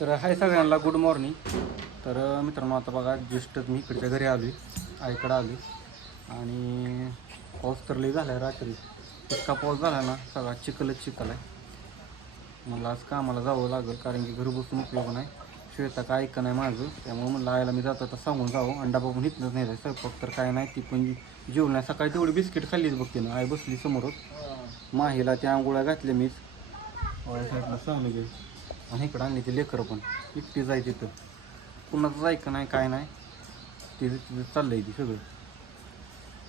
तर हाय सगळ्यांना good morning तर मित्रांनो आता बघा ज्येष्ठ मी इकडच्या घरी आली आईकडे आली आणि पाऊस तर लई झाला आहे रात्री. इतका पाऊस झाला ना सगळा चिखलच चिखल आहे मला आज कामाला जावं लागेल कारण की घरी बसून उपयोग नाही. श्वेता काय ऐकणं नाही माझं. त्यामुळे म्हणलं आईला मी जातो तर सांगून जावं. अंडा बाबून इथनंच नाही जायचं स्वयंपाक तर काय नाही ती पण जेवण नाही. सकाळी तेवढी बिस्किट खाल्लीच बघते ना आई बसली समोरच. माहीला त्या आंघोळ्या घातल्या मीच. साईडला आणि इकडं आणली ती लेकरं पण. एकटी जाय तिथं. कुणाचं जायचं नाही काय नाही. ते तिथं चाललंय ती सगळं.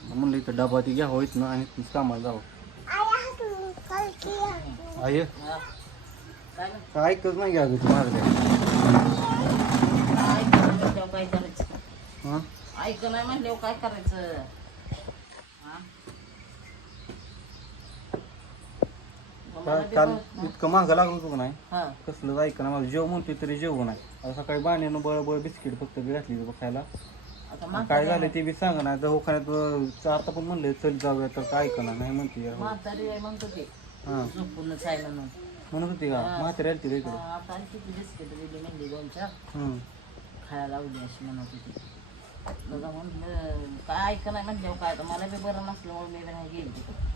म्हणलं इथं डबा ती घ्यावं इथनं आणि इथनंच कामाला जावं. आय ऐकच नाही घ्या तू माझं काय ऐकलं नाही म्हणल्यावर काय करायचं हां ऐकलं नाही म्हणल्यावर काय करायचं हा? काल इतकं महाग लागलं होतं का नाही? हा. कसलं जायचं ना माझं जेव म्हणते तरी जेवू नाही. आता सकाळी बाण्यानं बळ बळ बिस्किट फक्त बी घातली खायला आता काय म्हातारी झालं ते बी सांगा ना दवाखान्यात अं, आता पण म्हणलं चल जाऊया तर काय ऐकणार नाही म्हणते. यार. म्हातारी आहे म्हणतो ते हां. म्हणून. म्हणत होती का? म्हातारी आली तिला इकडे? आता आणि किती बिस्किट दिली म्हणजे दोन चार. हम्म. खायला लावली अशी म्हणत होती. बघा म्हणलं काय ऐक नाही म्हणल्यावर काय? तर मला बी बरं नसल्यामुळे मी बी नाही गेली तिकडे.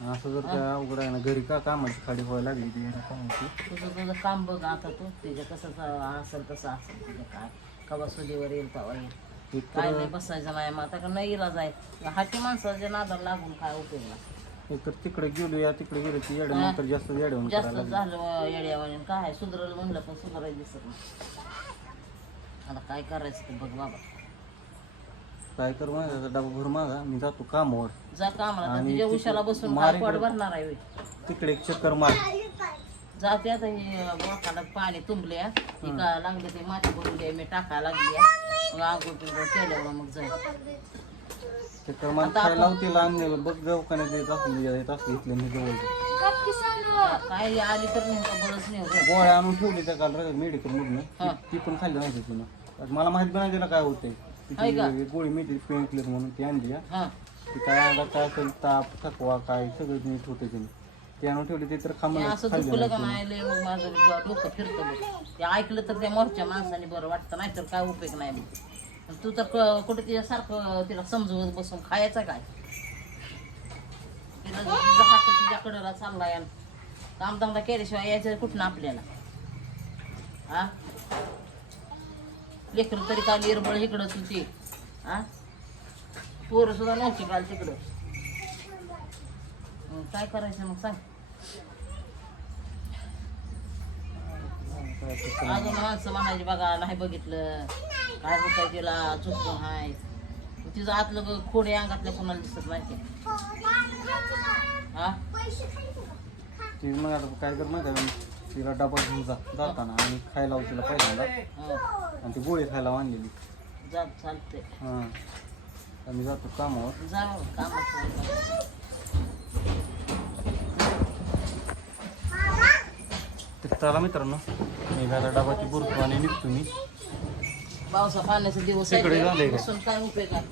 असं जर काय अवघड आहे ना घरी का कामाची खाडी व्हायला लागली ती कामाची? तुझं तुझं काम बघ आता तू. तुझं कसं असेल तसं असेल तुझं काय कवा सुलीवर येईल तवा येईल. काय नाही बसायचं नाही मग आता का नाही इलाज आहे. हाती माणसाच्या नादाला लागून काय उपयोग नाही. एक तर तिकडे गेलो या तिकडे गेलो ती येड्या नंतर जास्त येड्यावून जास्त करायला लागली. झालं येड्यावाने. काय सुधरल म्हणलं पण सुधारायला दिसत नाही. आता काय करायचं ते बघ बाबा. काय कर माझा डबा भर मागा. मी जातो कामावर. जा कामाला. आणि तुझ्या उशाला बसून मार काय पोट इकडं. भरणार आहे होय. तिकडे एक चक्कर मार. जाते आता हे बोकाला पाणी तुंबले ती का लागले ते माती भरून द्या मी टाकायला लागली मग आंघोळ पिंघोळ केल्यावर मग जाईल. चक्कर मार. आता काय आपण- लावते लहान बघ दवाखान्यात येत असलं येत असलं इथलं मी जवळ. काय आली तर नेमका बरंच नाही होत. गोळ्या आणून ठेवली त्या काल मेडिकल हा. मधून. ती पण खाल्ली नाही तिनं. मला माहीत पण नाही तिला काय होतंय. आहे का? तिची गोळी मिळते पेन क्लिअर म्हणून ती आणली हा. हा. ती काय काय असेल ताप थकवा काय सगळं नीट होतं तिने. ती आणून ठेवली ते तर ते खांबलं असं खाल्लं दुखलं का नाही लय मग माझं बी डोकं फिरतं बघ. ते ऐकलं तर त्या मोरच्या माणसाने बरं वाटतं नाही तर काय उपयोग नाही. पण तू तर क- कुठे तिच्यासारखं तिला समजवत बसून खायचं काय? तिला तुझा हात तिच्याकडं चाललाय कामधंदा केल्याशिवाय यायचं कुठं आपल्याला? हा? लेकरं तरी काल इरबळ इकडंच होती? हा पोरं सुद्धा नव्हती काल तिकडं. मग काय करायचं मग सांग. अजून माणसं म्हणायची बघा नाही बघितलं. काय होतं तिला? चुकून हाय. तिचं आतलं ग- खोडे अंगातल्या कोणाला दिसत नाही ते हा ती मग आता काय कर माहिती आहे? का? तिला डबा घेऊन जा जाताना आणि खायला लावू तिला पहिल्यांदा. हा. आणि ती गोळी खायला आणलेली. जा चालते हां. आम्ही जातो कामावर. जा कामाचं तर चला मित्रांनो मी आता डबाची बुरतो आणि निघतो मी. पावसा पाण्याचा दिवस तिकडे आहे. झालंय का? बसून काय उपयोग आहे?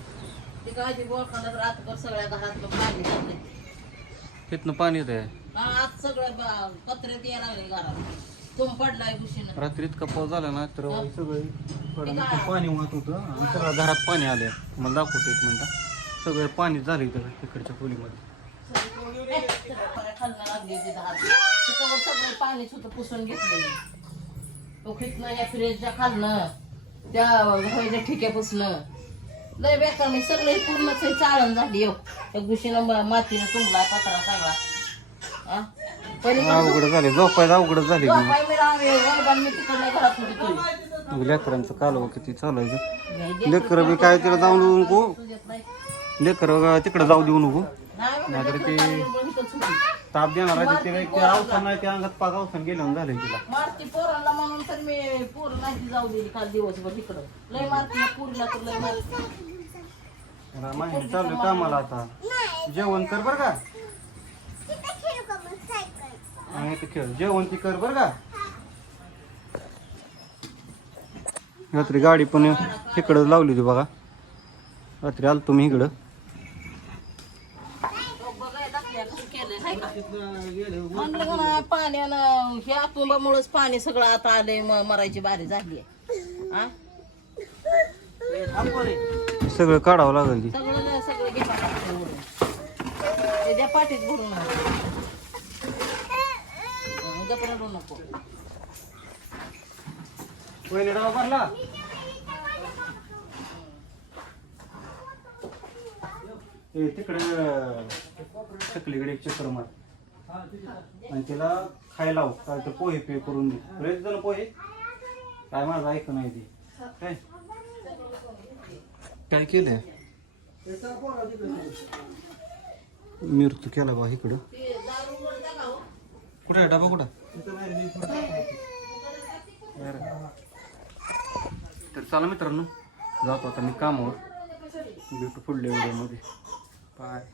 ते सगळ्या घरात पाणी जाते. तिथनं पाणी येत आहे आज सगळ्या बा- पत्र्यात यायला लागले घरात. तुम पडलाय कुशीनं रात्री इतका पाऊस झाला ना तर सगळे पाणी वाहत होतं. आणि सगळं घरात पाणी आले मला दाखवतो एक मिनटं. सगळं पाणी झालं इथं तिकडच्या खोलीमध्ये. खालनं लागली होती दहा तिच्यावर सगळं पाणीच होतं पुसून घेतलं तो खितनं या फ्रीजच्या खालनं त्या व्हायच्या ठिक्यापासनं लय बेकार मी सगळे पूर्णच हे चाळण झाली हो. त्या गुशीनं मातीनं तुंबलाय पत्रा सगळा. अवघड झाले झोपायचं अवघड झाले. लेकरांचं कालवं किती चालू आहे नाही देत लेकर बी काय तिला जाऊन देऊ नको. लेकर तिकडे जाऊ देऊ नको. नाही नाहीतर ते-. ताप देणार आहे ते ते अवसान नाही ते अंगात पाक अवसान गेल्यावर झालंय तिला. मारती पोराला म्हणून तर मी पोरं नाही जाऊ दिली काल दिवसभर तिकडं लय मारती पोरीला तर लय मारती. माहिती चालू कामाला आता. जेवण कर बर का. आणि इथं खेळ. जेवण ती कर बर का. रात्री गाडी पण इकडं लावली होती बघा. रात्री आलो तुम्ही इकडं. तो म्हणलं पाण्यानं तुंबामुळेच पाणी सगळं आता आलंय मरायची बारी झाली सगळं काढावं लागेल ती. सगळं सगळं. त्याच्या पाठीत भरून गप्प रडू नको. भरला. ए तिकडे सकलीकडे एक चक्कर मार. आणि तिला खायला लाव काय तर पोहे पे करून दे. रेट झालं पोहे? काय माझं ऐक नाही ते. काय? काय केलंय? मिरतू केला बा इकडं. कुठे आहे? डबा कुठं? बरं. तर चला मित्रांनो जातो आता मी कामावर. ब्युटिफुल पुढल्या व्हिडिओमध्ये. बाय.